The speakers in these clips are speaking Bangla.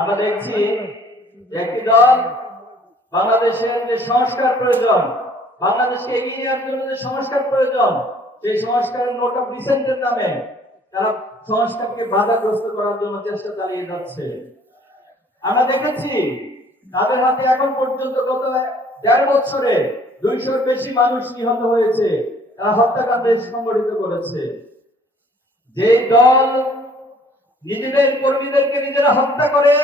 আমরা দেখছি একটি দল বাংলাদেশের যে সংস্কার প্রয়োজন, বাংলাদেশকে এগিয়ে নেওয়ার জন্য যে সংস্কার প্রয়োজন, সেই সংস্কারের নোট অফ ডিসেন্টের নামে তারা সংস্কারকে বাধাগ্রস্ত করার জন্য চেষ্টা চালিয়ে যাচ্ছে। আমরা দেখেছি তাদের হাতে এখন পর্যন্ত গত ১.৫ বছরে ২০০-র বেশি মানুষ নিহত হয়েছে। তারা হত্যাকাণ্ড সংগঠিত করেছে। যে দল নিজেদের কর্মীদেরকে নিজেরা হত্যা করে,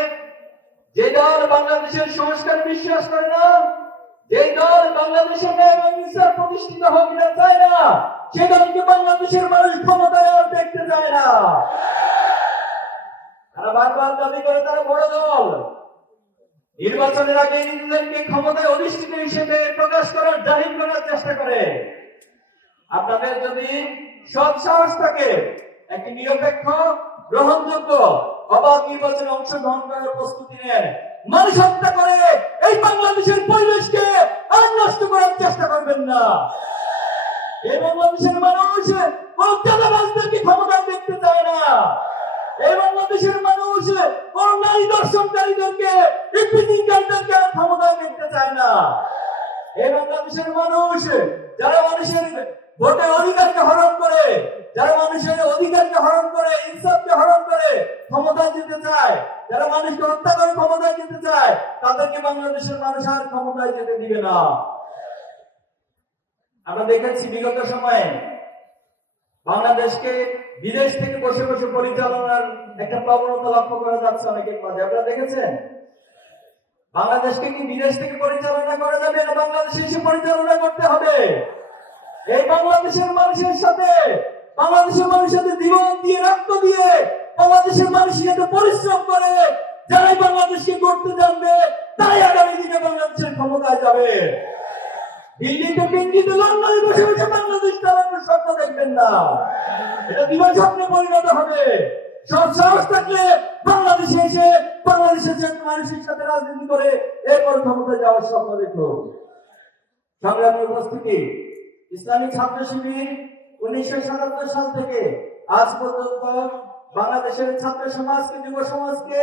যে দল বাংলাদেশের সংস্কার বিশ্বাস করে না, যে দল বাংলাদেশের ন্যায় এবং ইনসাফ প্রতিষ্ঠিত হোক না চায় না, সে দলকে বাংলাদেশের মানুষ ক্ষমতায় আর দেখতে চায় না। তারা বারবার দাবি করে তারা বড় দল, নির্বাচনের আগে নিজেদেরকে ক্ষমতায় অধিষ্ঠিত হিসেবে প্রকাশ করার, জাহির করার চেষ্টা করে। আপনাদের যদি সৎ সাহস থাকে, একটি নিরপেক্ষ, গ্রহণযোগ্য, অবাধ নির্বাচনে অংশগ্রহণ করার প্রস্তুতি নেন। মানুষ হত্যা করে এই বাংলাদেশের পরিবেশকে আর নষ্ট করার চেষ্টা করবেন না। এই বাংলাদেশের মানুষ কোন চাঁদাবাজদেরকে ক্ষমতায় দেখতে চায় না। এই বাংলাদেশের মানুষ কোন নারী দর্শনকারীদেরকে, ইপিজিকারীদেরকে ক্ষমতায় দেখতে চায় না। এই বাংলাদেশের মানুষ যারা মানুষের ভোটের অধিকারকে হরণ করে, যারা মানুষের অধিকারকে হরণ করে, ইনসাফকে হরণ করে ক্ষমতায় যেতে চায়, যারা মানুষকে হত্যা করে ক্ষমতায় যেতে চায়, তাদেরকে বাংলাদেশের মানুষ আর ক্ষমতায় যেতে দিবে না। আমরা দেখেছি বিগত সময়ে বাংলাদেশকে বিদেশ থেকে বসে বসে পরিচালনার একটা প্রবণতা লক্ষ্য করা যাচ্ছে অনেকের মাঝে। আপনারা দেখেছেন বাংলাদেশকে কি বিদেশ থেকে পরিচালনা করা যাবে না বাংলাদেশে এসে পরিচালনা করতে হবে? এই বাংলাদেশের মানুষের সাথে, বাংলাদেশের মানুষের সাথে জীবন দিয়ে, রক্ত দিয়ে, বাংলাদেশের মানুষের সাথে পরিশ্রম করে যারাই বাংলাদেশকে করতে জানবে, তাই আগামী দিনে বাংলাদেশের ক্ষমতায় যাবে। দিল্লিতে, পিন্ডিতে, লন্ডনে বসে বসে বাংলাদেশ চালানোর স্বপ্ন দেখবেন না। এটা দিবা স্বপ্নে পরিণত হবে। সব সাহস থাকলে বাংলাদেশে এসে বাংলাদেশের মানুষের সাথে রাজনীতি করে এরপর ক্ষমতায় যাওয়ার স্বপ্ন দেখো। সংগ্রামী উপস্থিতি, ইসলামী ছাত্র শিবির 1977 সাল থেকে আজ পর্যন্ত বাংলাদেশের ছাত্র সমাজকে, যুব সমাজকে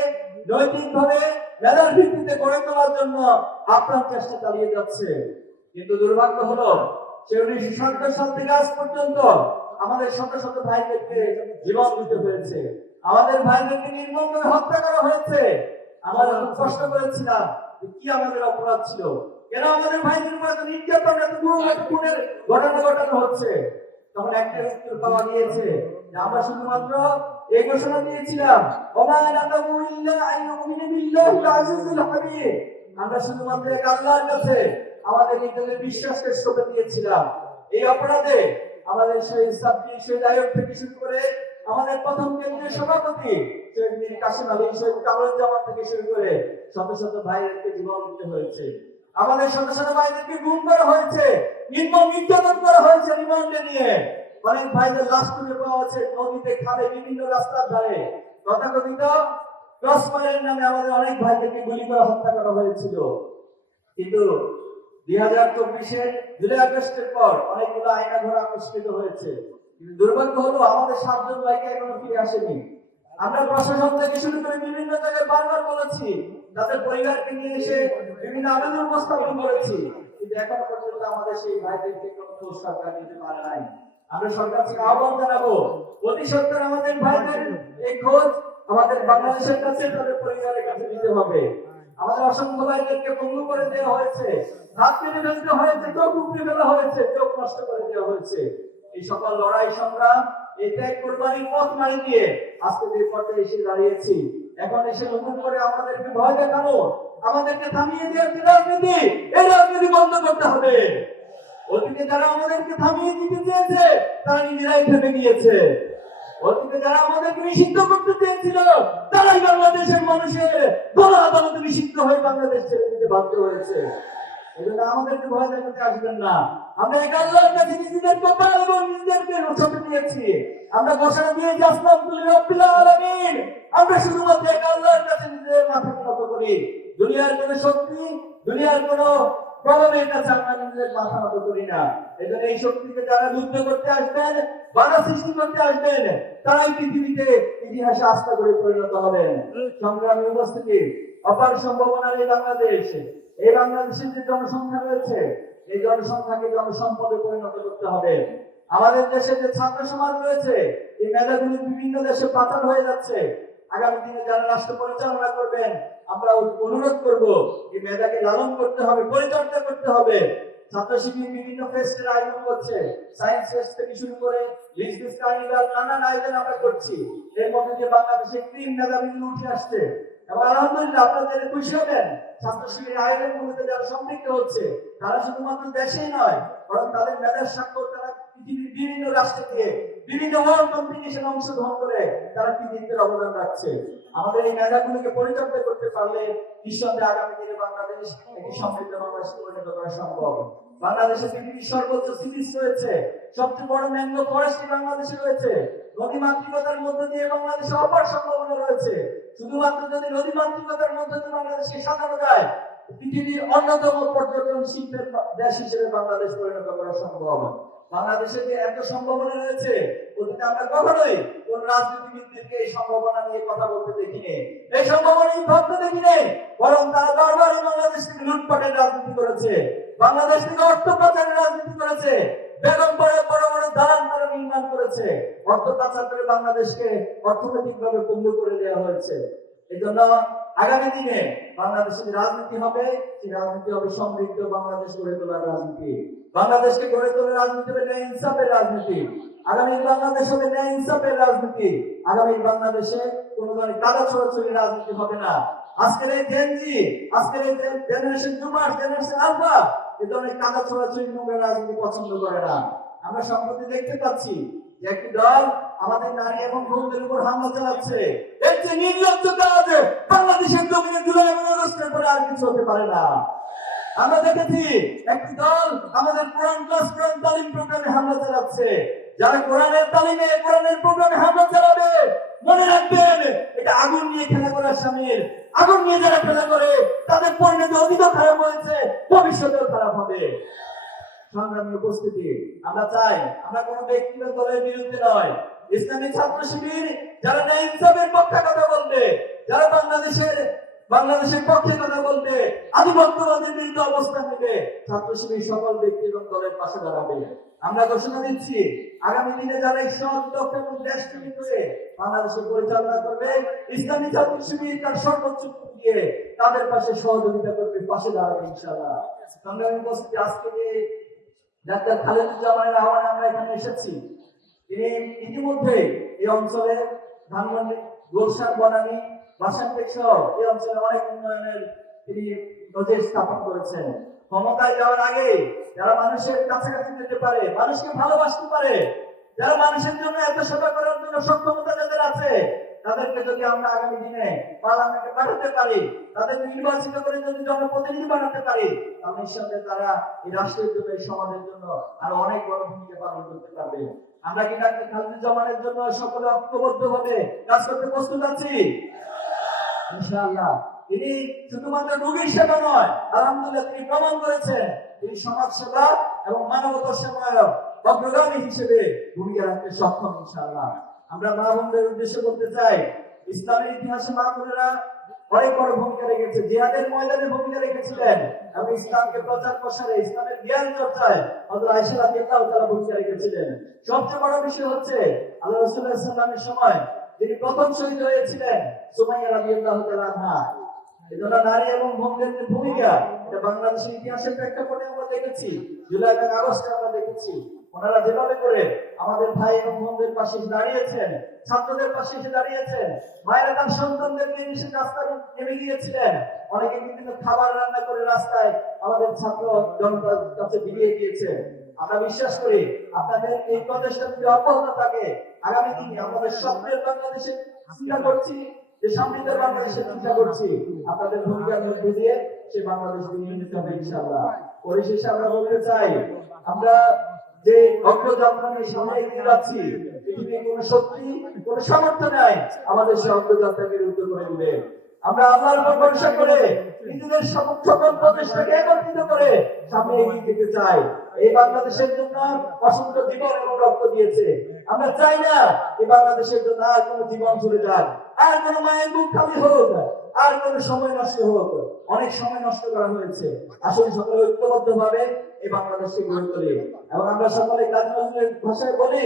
নৈতিকভাবে মেধার ভিত্তিতে গড়ে তোলার জন্য আপ্রাণ চেষ্টা চালিয়ে যাচ্ছে। কিন্তু দুর্ভাগ্য হলো সে 1977 সাল থেকে আজ পর্যন্ত আমাদের শত শত ভাইদেরকে জীবন দিতে হয়েছে, আমাদের ভাইদেরকে নির্মমভাবে হত্যা করা হয়েছে। আমরা যখন কষ্ট করেছিলাম কি আমাদের অপরাধ ছিল, কেন আমাদের ভাইদের উপর এত নির্যাতন, এত খুনের ঘটনা ঘটানো হচ্ছে, তখন একটা উত্তর পাওয়া গিয়েছে যে আমরা শুধুমাত্র এই ঘোষণা দিয়েছিলাম, আমরা শুধুমাত্র এক আল্লাহর কাছে আমাদের নিজেদের বিশ্বাসকে সঁপে দিয়েছিলাম। এই অপরাধে আমাদের শহীদ ছাত্রী, শহীদ আয়ুব থেকে শুরু করে আমাদের প্রথম কেন্দ্রীয় সভাপতি শহীদ মীর কাসেম আলী, শহীদ কামরুজ্জামান থেকে শুরু করে শত শত ভাইদেরকে জীবন দিতে হয়েছে। আমাদের শত শত ভাইদেরকে গুম করা হয়েছে, নির্মম নির্যাতন করা হয়েছে রিমান্ডে নিয়ে। অনেক ভাইদের লাশ খুঁজে পাওয়া হয়েছে নদীতে, খালে, বিভিন্ন রাস্তার ধারে। তথাকথিত ক্রসফায়ারের নামে আমাদের অনেক ভাইদেরকে গুলি করে হত্যা করা হয়েছিল। কিন্তু 2024-এর জুলাই আগস্টের পর অনেকগুলো আইনা ধরা আবিষ্কৃত হয়েছে। কিন্তু দুর্ভাগ্য হলো আমাদের 7 জন ভাইকে এখনো ফিরে আসেনি। আমরা প্রশাসন থেকে শুরু করে বিভিন্ন জায়গায় বারবার বলেছি, তাদের পরিবারকে নিয়ে এসে বিভিন্ন আবেদন উপস্থাপন করেছি, কিন্তু এখনো পর্যন্ত আমাদের সেই ভাইদেরকে কোনো সরকার দিতে পারে নাই। আমরা সরকার থেকে আহ্বান জানাবো, অতি সত্বর আমাদের ভাইদের এই খোঁজ আমাদের বাংলাদেশের কাছে, তাদের পরিবারের কাছে দিতে হবে। আমাদের অসংখ্য ভাইদেরকে পঙ্গু করে দেওয়া হয়েছে, হাত কেটে ফেলতে হয়েছে, চোখ উপড়ে ফেলা হয়েছে, চোখ নষ্ট করে দেওয়া হয়েছে। এই সকল লড়াই সংগ্রাম, এই ত্যাগ কোরবানির পথ মারি দিয়ে আজকে যে পর্যায়ে এসে দাঁড়িয়েছি, এখন এসে নতুন করে আমাদেরকে ভয় দেখানো, আমাদেরকে থামিয়ে দেওয়ার যে রাজনীতি, এই রাজনীতি বন্ধ করতে হবে। অতীতে যারা আমাদেরকে থামিয়ে দিতে চেয়েছে তারা নিজেরাই থেমে গিয়েছে। অতীতে যারা আমাদেরকে নিষিদ্ধ করতে চেয়েছিল তারাই বাংলাদেশের মানুষের গণ আদালতে নিষিদ্ধ হয়ে বাংলাদেশ ছেড়ে দিতে বাধ্য হয়েছে। এজন্য আমাদেরকে ভয় দেখাতে আসবেন না। আমরা এক আল্লাহর কাছে নিজেদের কপাল এবং নিজেদেরকে রচনা দিয়েছি। আমরা ঘোষণা দিয়ে আসলাম রব্বিল আলামিন। আমরা শুধুমাত্র এক আল্লাহর কাছে নিজেদের মাথা নত করি। দুনিয়ার কোনো শক্তি, দুনিয়ার কোনো প্রভাবের কাছে আমরা নিজেদের মাথা নত করি না। এজন্য এই শক্তিকে যারা যুদ্ধ করতে আসবেন, বাধা সৃষ্টি করতে আসবেন, তারাই পৃথিবীতে ইতিহাসে আস্থা করে পরিণত হবেন। সংগ্রামী উপস্থিতি, অপার সম্ভাবনার এই বাংলাদেশ, এই বাংলাদেশের যে জনসংখ্যা রয়েছে, এই জনসংখ্যাকে জনসম্পদে পরিণত করতে হবে। আমাদের দেশে যে ছাত্র সমাজ রয়েছে, এই মেধাগুলি বিভিন্ন দেশে পাচার হয়ে যাচ্ছে। আগামী দিনে যারা রাষ্ট্র পরিচালনা করবেন, আমরা অনুরোধ করব এই মেধাকে লালন করতে হবে, পরিচর্যা করতে হবে। ছাত্র শিবির বিভিন্ন ফেস্টের আয়োজন করছে, সায়েন্স ফেস্ট থেকে শুরু করে বিজনেস কার্নিভাল, নানান আয়োজন আমরা করছি। এর মধ্যে দিয়ে বাংলাদেশে ক্রিম মেধাবীগুলো উঠে আসছে এবং আলহামদুলিল্লাহ আপনারা জেনে খুশি হবেন, ছাত্র শিবিরের আয়োজনগুলোতে যারা সম্পৃক্ত হচ্ছে, তারা শুধুমাত্র দেশেই নয়, বরং তাদের মেধার স্বাক্ষর তারা পৃথিবীর বিভিন্ন রাষ্ট্রে গিয়ে বিভিন্ন ওয়ার্ল্ড কম্পিটিশনে অংশগ্রহণ করে তারা কৃতিত্বের অবদান রাখছে। আমাদের এই মেধাগুলোকে পরিচর্যা করতে পারলে নিঃসন্দেহে আগামী দিনে বাংলাদেশ একটি সমৃদ্ধ বাংলাদেশে পরিণত করা সম্ভব। বাংলাদেশে পৃথিবীর সর্বোচ্চ সি বিচ রয়েছে, সবচেয়ে বড় ম্যানগ্রোভ ফরেস্ট্রি বাংলাদেশে রয়েছে, নদী মাতৃকতার মধ্য দিয়ে বাংলাদেশে অপার সম্ভাবনা রয়েছে। শুধুমাত্র যদি নদী মাতৃকতার মধ্য দিয়ে বাংলাদেশকে সাজানো যায়, পৃথিবীর অন্যতম পর্যটন শিল্পের দেশ হিসেবে বাংলাদেশ পরিণত করা সম্ভব। বাংলাদেশে যে এত সম্ভাবনা রয়েছে, অতীতে আমরা কখনোই কোন রাজনীতিবিদদেরকে এই সম্ভাবনা নিয়ে কথা বলতে দেখিনি, এই সম্ভাবনা ভাবতে দেখিনি, বরং তারা বারবারই বাংলাদেশ থেকে লুটপাটের রাজনীতি করেছে, বাংলাদেশ থেকে অর্থ পাচারের রাজনীতি করেছে, বেগম পরে বড় বড় দালান তারা নির্মাণ করেছে, অর্থ পাচার করে বাংলাদেশকে অর্থনৈতিকভাবে পঙ্গু করে দেওয়া হয়েছে। এই জন্য আগামী দিনে বাংলাদেশের রাজনীতি হবে, সেই রাজনীতি হবে সমৃদ্ধ বাংলাদেশ গড়ে তোলার রাজনীতি। বাংলাদেশকে গড়ে তোলার রাজনীতি হবে ন্যায় ইনসাফের রাজনীতি। আগামী বাংলাদেশ হবে ন্যায় ইনসাফের রাজনীতি। আগামী বাংলাদেশে কোন ধরনের কাদা ছড়াছড়ি রাজনীতি হবে না। আজকের এই জেনজি, আজকের এই জেনারেশন জুমার, জেনারেশন আলফা এই ধরনের কাদা ছড়াছড়ি নোংরা রাজনীতি পছন্দ করে না। আমরা সম্প্রতি দেখতে পাচ্ছি যে একটি দল আমাদের নারী এবং বোনদের উপর হামলা চালাচ্ছে। এর যে নির্লজ্জ কাজ বাংলাদেশের জমিনে জুলাই এবং আগস্টের পরে আর কিছু হতে পারে না। আমরা দেখেছি একটি দল আমাদের কোরআন ক্লাস, কোরআন তালিম প্রোগ্রামে হামলা চালাচ্ছে। যারা কোরআনের তালিমে, কোরআনের প্রোগ্রামে হামলা চালাবে, মনে রাখবেন এটা আগুন নিয়ে খেলা করার শামিল। আগুন নিয়ে যারা খেলা করে তাদের পরিণতি অতীত খারাপ হয়েছে, ভবিষ্যতেও খারাপ হবে। সংগ্রামী উপস্থিতি, আমরা চাই আমরা কোনো ব্যক্তিগত দলের বিরুদ্ধে নয়। ইসলামী ছাত্র শিবির যারা ন্যায় ইনসাফের পক্ষে কথা বলবে, যারা বাংলাদেশের পক্ষে কথা বলবে, আধিপত্যবাদের বিরুদ্ধে অবস্থান নেবে, ছাত্র শিবির সকল ব্যক্তি এবং দলের পাশে দাঁড়াবে। আমরা ঘোষণা দিচ্ছি আগামী দিনে যারা এই সৎ দক্ষ এবং দেশপ্রেমিক হয়ে বাংলাদেশে পরিচালনা করবে, ইসলামী ছাত্র শিবির তার সর্বোচ্চ দিয়ে তাদের পাশে সহযোগিতা করবে, পাশে দাঁড়াবে ইনশাআল্লাহ। সংগ্রামী উপস্থিতি, আজকে যে ডাক্তার খালেদুজ্জামানের আহ্বানে আমরা এখানে এসেছি, তিনি ইতিমধ্যে এই অঞ্চলে ধানমন্ডি, গোলশান, বনানী, বাসানটেক সহ এই অঞ্চলে অনেক উন্নয়নের তিনি নজির স্থাপন করেছেন। ক্ষমতায় যাওয়ার আগে যারা মানুষের কাছাকাছি যেতে পারে, মানুষকে ভালোবাসতে পারে, যারা মানুষের জন্য এত সেবা করার জন্য সক্ষমতা যাদের আছে, তাদেরকে যদি আমরা আগামী দিনে পার্লামেন্টে পাঠাতে পারি, তাদেরকে নির্বাচিত করে যদি জনপ্রতিনিধি বানাতে পারি, তাহলে নিঃসন্দেহে তারা এই রাষ্ট্রের জন্য, এই সমাজের জন্য আরো অনেক বড় ভূমিকা পালন করতে পারবে। আমরা কি ডাক্তার খালেদুজ্জামানের জন্য সকলে ঐক্যবদ্ধ ভাবে কাজ করতে প্রস্তুত আছি? ইনশাআল্লাহ। তিনি শুধুমাত্র রোগীর সেবা নয়, আলহামদুলিল্লাহ তিনি প্রমাণ করেছেন তিনি সমাজ সেবা এবং মানবতার সেবায় অগ্রগামী হিসেবে ভূমিকা রাখতে সক্ষম ইনশাআল্লাহ। আমরা মা বোনদের উদ্দেশ্যে বলতে চাই, ইসলামের ইতিহাসে মা বোনেরা অনেক বড় ভূমিকা রেখেছে, জিহাদের ময়দানে ভূমিকা রেখেছিলেন এবং ইসলামকে প্রচার প্রসারে, ইসলামের জ্ঞান চর্চায় হযরত আয়েশা রাদিয়াল্লাহু তাআলা ভূমিকা রেখেছিলেন। সবচেয়ে বড় বিষয় হচ্ছে আল্লাহ রাসূল সাল্লাল্লাহু আলাইহি ওয়াসাল্লামের সময় যিনি প্রথম শহীদ হয়েছিলেন, সুমাইয়া রাদিয়াল্লাহু তাআলা আনহা। এজন্য নারী এবং বোনদের যে ভূমিকা, এটা বাংলাদেশের ইতিহাসের প্রেক্ষাপটে আমরা দেখেছি, জুলাই এবং আগস্টে আমরা দেখেছি। ওনারা যেভাবে করে আমাদের ভাই এবং বোনদের পাশে দাঁড়িয়েছেন, ছাত্রদের পাশে এসে দাঁড়িয়েছেন, মায়েরা তার সন্তানদেরকে নিয়ে রাস্তায় নেমে গিয়েছিলেন, অনেকে বিভিন্ন খাবার রান্না করে রাস্তায় আমাদের ছাত্র জনতার কাছে বিলিয়ে দিয়েছে। আমরা বিশ্বাস করি আপনাদের এই প্রচেষ্টা যদি অব্যাহত থাকে, আগামী দিনে আমাদের স্বপ্নের বাংলাদেশে চিন্তা করছি, যে সমৃদ্ধ বাংলাদেশের চিন্তা করছি, আপনাদের ভূমিকার মধ্যে দিয়ে সে বাংলাদেশ বিনিয়োজিত হবে ইনশাআল্লাহ। পরিশেষে আমরা বলতে চাই, আমরা যে অগ্রযাত্রা নিয়ে সামনে এগিয়ে যাচ্ছি, পৃথিবীর কোন শক্তি, কোন সামর্থ্য নাই আমাদের সেই অগ্রযাত্রাকে রুদ্ধ করে দিবে। আমরা আল্লাহর উপর ভরসা করে নিজেদের সকল প্রচেষ্টাকে একত্রিত করে সামনে এগিয়ে যেতে চাই। এই বাংলাদেশের জন্য অসংখ্য জীবন এবং রক্ত দিয়েছে। আমরা চাই না এই বাংলাদেশের জন্য আর কোনো জীবন চলে যাক, আর কোনো মায়ের বুক খালি হোক, আর কোনো সময় নষ্ট হোক। অনেক সময় নষ্ট করা হয়েছে। আসলে সকলে ঐক্যবদ্ধ ভাবে এই বাংলাদেশকে গড়ে তোলে এবং আমরা সকলে কাজী নজরুলের ভাষায় বলি,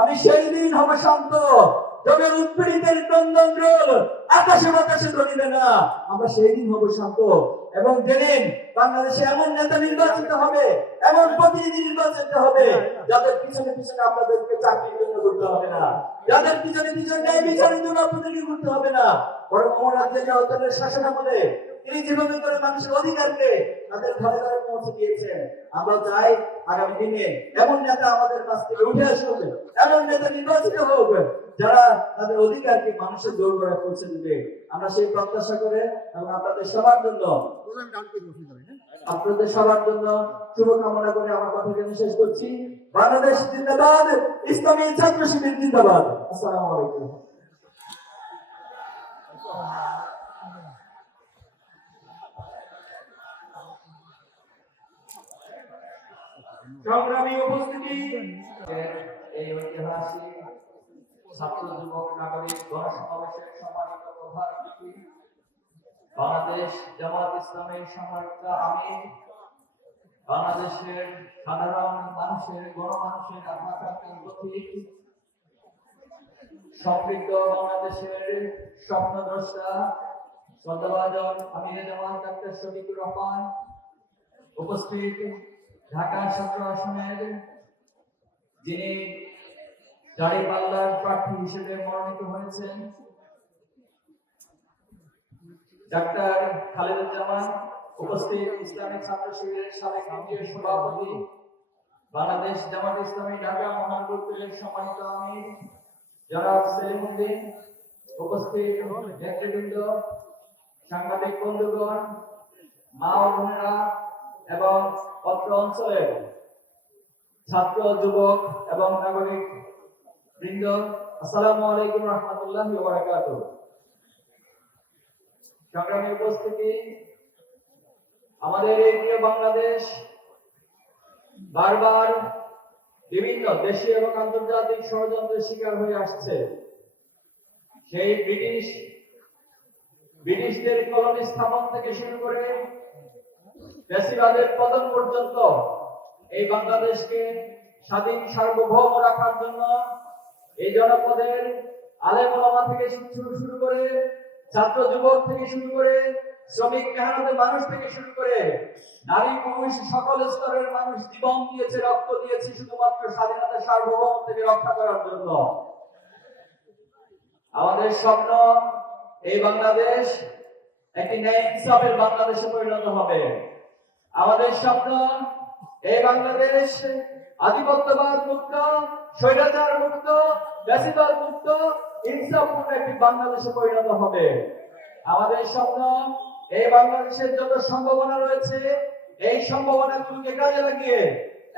আমি সেই দিন হব শান্ত যখন উৎপীড়িতের ক্রন্দন রোল আকাশে বাতাসে ধরিবে না। আমরা সেই দিন হব শান্ত এবং যেদিন বাংলাদেশে এমন নেতা নির্বাচিত হবে, এমন প্রতিনিধি নির্বাচিত হবে যাদের পিছনে পিছনে আপনাদেরকে চাকরির জন্য ঘুরতে হবে না, যাদের পিছনে পিছনে ন্যায় বিচারের জন্য আপনাদেরকে ঘুরতে হবে না, বরং অমর শাসনামলে তিনি যেভাবে করে মানুষের অধিকারকে তাদের ঘরে ঘরে পৌঁছে দিয়েছেন, আমরা চাই আগামী দিনে এমন নেতা আমাদের কাছ থেকে উঠে আসুক, এমন নেতা নির্বাচিত হোক যারা তাদের অধিকারকে মানুষের জোর করে পৌঁছে দিবে। আমরা সেই প্রত্যাশা করে এবং আপনাদের সবার জন্য শুভকামনা করে আমার কথা শেষ করছি। বাংলাদেশ জিন্দাবাদ, ইসলামী ছাত্র শিবির জিন্দাবাদ। আসসালামু আলাইকুম। সংগ্রামী উপস্থিতি, এই ঐতিহাসিক ছাত্র যুবক নাগরিক গণসমাবেশের সম্মানিত প্রধান অতিথি, বাংলাদেশ জামাত ইসলামের সম্মানিত আমির, বাংলাদেশের সাধারণ মানুষের গণমানুষের আকাঙ্ক্ষার প্রতীক, সমৃদ্ধ বাংলাদেশের স্বপ্নদ্রষ্টা শ্রদ্ধাভাজন আমিরে জামাত ডাক্তার শফিকুর রহমান, উপস্থিত ঢাকা 17 আসনের যিনি দাঁড়িপাল্লার প্রার্থী হিসেবে মনোনীত হয়েছেন ডাক্তার খালেদুজ্জামান, উপস্থিত ইসলামিক ছাত্র শিবিরের সাবেক কেন্দ্রীয় সভাপতি, বাংলাদেশ জামাত ইসলামী ঢাকা মহানগরের সম্মানিত আমির জনাব সেলিম উদ্দিন, উপস্থিত নেতৃবৃন্দ, সাংবাদিক বন্ধুগণ, মা ও বোনেরা এবং অত্র অঞ্চলের ছাত্র যুবক এবং নাগরিক বৃন্দ, আসসালামু আলাইকুম রহমতুল্লাহি ওয়া বারাকাতুহু। সংগ্রামী উপস্থিতি, আমাদের এই প্রিয় বাংলাদেশ বারবার বিভিন্ন দেশীয় এবং আন্তর্জাতিক ষড়যন্ত্রের শিকার হয়ে আসছে। সেই ব্রিটিশদের কলোনি স্থাপন থেকে শুরু করে ফ্যাসিবাদের পতন পর্যন্ত এই বাংলাদেশকে স্বাধীন সার্বভৌম রাখার জন্য এই জনপদের আলেম ওলামা থেকে শুরু করে ছাত্র যুবক থেকে শুরু করে শ্রমিক মেহনতের মানুষ থেকে শুরু করে নারী পুরুষ সকল স্তরের মানুষ জীবন দিয়েছে, রক্ত দিয়েছে শুধুমাত্র স্বাধীনতা সার্বভৌম থেকে রক্ষা করার জন্য। আমাদের স্বপ্ন এই বাংলাদেশ একটি ন্যায় ইনসাফের বাংলাদেশে পরিণত হবে। আমাদের স্বপ্ন এই বাংলাদেশ আধিপত্যবাদ মুক্ত, স্বৈরাচার মুক্ত, ফ্যাসিবাদ মুক্ত, ইনসাফপূর্ণ একটি বাংলাদেশে পরিণত হবে। আমাদের স্বপ্ন এই বাংলাদেশের যত সম্ভাবনা রয়েছে এই সম্ভাবনাগুলোকে কাজে লাগিয়ে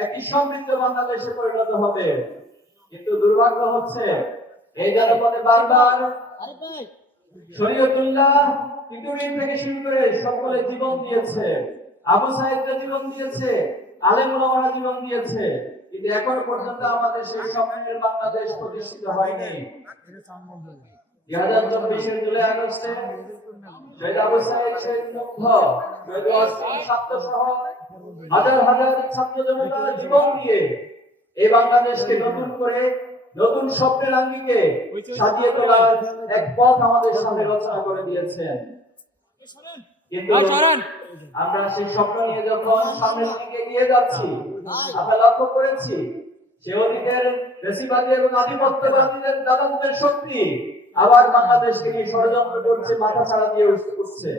একটি সমৃদ্ধ বাংলাদেশে পরিণত হবে। কিন্তু দুর্ভাগ্য হচ্ছে এই জনপদে বারবার শরীয়তুল্লাহ তিতুমির থেকে শুরু করে সকলে জীবন দিয়েছে, আবু সাইদরা জীবন দিয়েছে, আলেম ওলামারা জীবন দিয়েছে, কিন্তু এখনো পর্যন্ত আমাদের সেই স্বপ্নের বাংলাদেশ প্রতিষ্ঠিত হয়নি। 2024 জুলাই আগস্টে শহীদ আবু সাইদ, শহীদ মুগ্ধ, শহীদ ওয়াসিম ছাত্র সহ হাজার হাজার ছাত্র জনতা জীবন দিয়ে এই বাংলাদেশকে নতুন করে নতুন স্বপ্নের আঙ্গিকে সাজিয়ে তোলার এক পথ আমাদের সামনে রচনা করে দিয়েছেন। কিন্তু আমরা সেই স্বপ্ন নিয়ে যখন সামনের দিকে এগিয়ে যাচ্ছি, আমরা লক্ষ্য করেছি সে অতীতের ফ্যাসিবাদী এবং আধিপত্যবাদীদের দাদাদের শক্তি আবার বাংলাদেশকে নিয়ে ষড়যন্ত্র করছে, মাথা ছাড়া দিয়ে উঠছে।